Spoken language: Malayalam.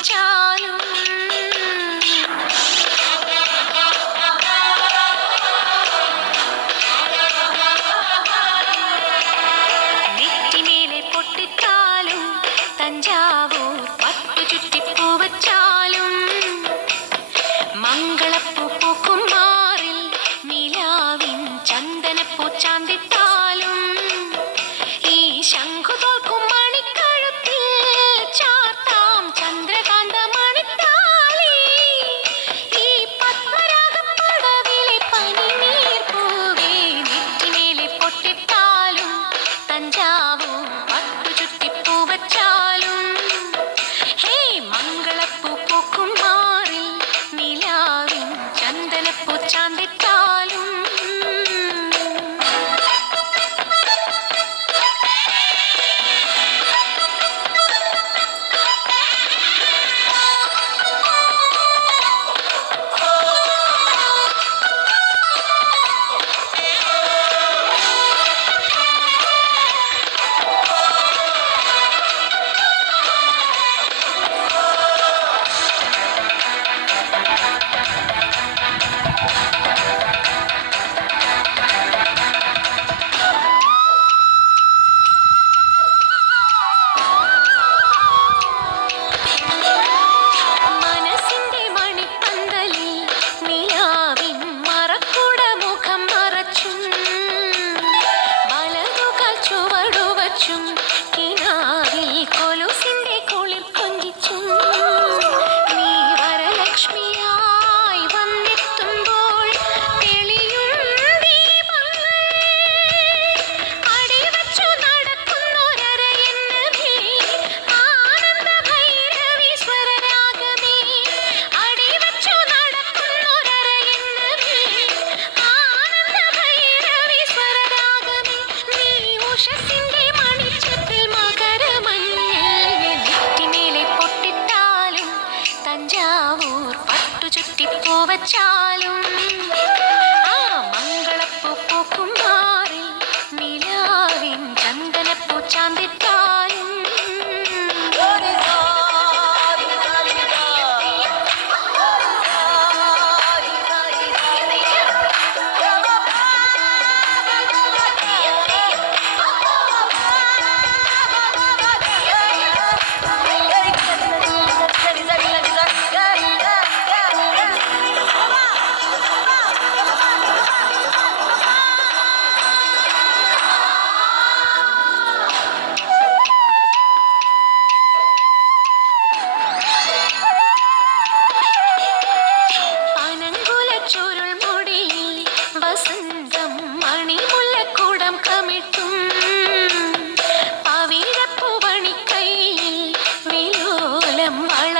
പൂവച്ചാലും നെറ്റിമേലെ പൊട്ടിത്താലും തഞ്ചാവൂർ പട്ടു ചുറ്റി പൂവച്ചാലും മംഗളപ്പൂ പൂക്കും മാറിൽ നിലാവിൻ ചന്ദനപ്പൂ ചാന്തിട്ടാലും ഈ ശംഖു തോൽക്കും മണിക്കഴുത്തിൽ ചാർത്താം ചന്ദ്രകാന്ത മണിത്താലി ഈ പത്മരാഗപ്പടവിലെ പനിനീർ പൂവേ നെറ്റിമേലെ പൊട്ടിട്ടാലും തഞ്ചാവൂർ പട്ടു ചുറ്റി പൂവച്ചാലും ഹേ മംഗളപ്പൂ പൂക്കും മാറിൽ നിലാവിൻ ചന്ദനപ്പൂ ചാന്തിട്ടാലും മനസ്സിന്റെ മണിപ്പന്തലിൽ നിലാവിൻ മറക്കുട മുഖം മറച്ചും വലതുകാൽ ചുവടുവച്ചും കിനാവിൽ കൊലുസിന്റെ കുളിർ കൊഞ്ചിച്ചും നീ വരലക്ഷ്മിയായി വന്നെത്തുമ്പോൾ തെളിയും ദീപങ്ങൾ അടിവച്ചു നടക്കുന്നൊരരയെന്നമേ ആനന്ദ ഭൈരവി സ്വരരാഗമേ അടിവച്ചു നടക്കുന്നൊരരയെന്നമേ ആനന്ദ ഭൈരവി സ്വരരാഗമേ നീ ഉഷസിന്റെ മണിച്ചപ്പിൽ മകരമഞ്ഞിൽ നെറ്റിമേലെ പൊട്ടിട്ടാലും തഞ്ചാവൂർ പട്ടു ചുറ്റി പൂവച്ചാലും ആ മംഗളപ്പൂ പൂക്കും മാറിൽ നിലാവിൻ ചന്ദനപ്പൂ ചാന്തിട്ടാലും പനങ്കുല ചുരുൾ മുടിയിൽ വസന്തം മണിമുല്ലക്കൂടം കമിട്ടും പവിഴപ്പൂവണിക്കൈയിൽ വിലോലം വള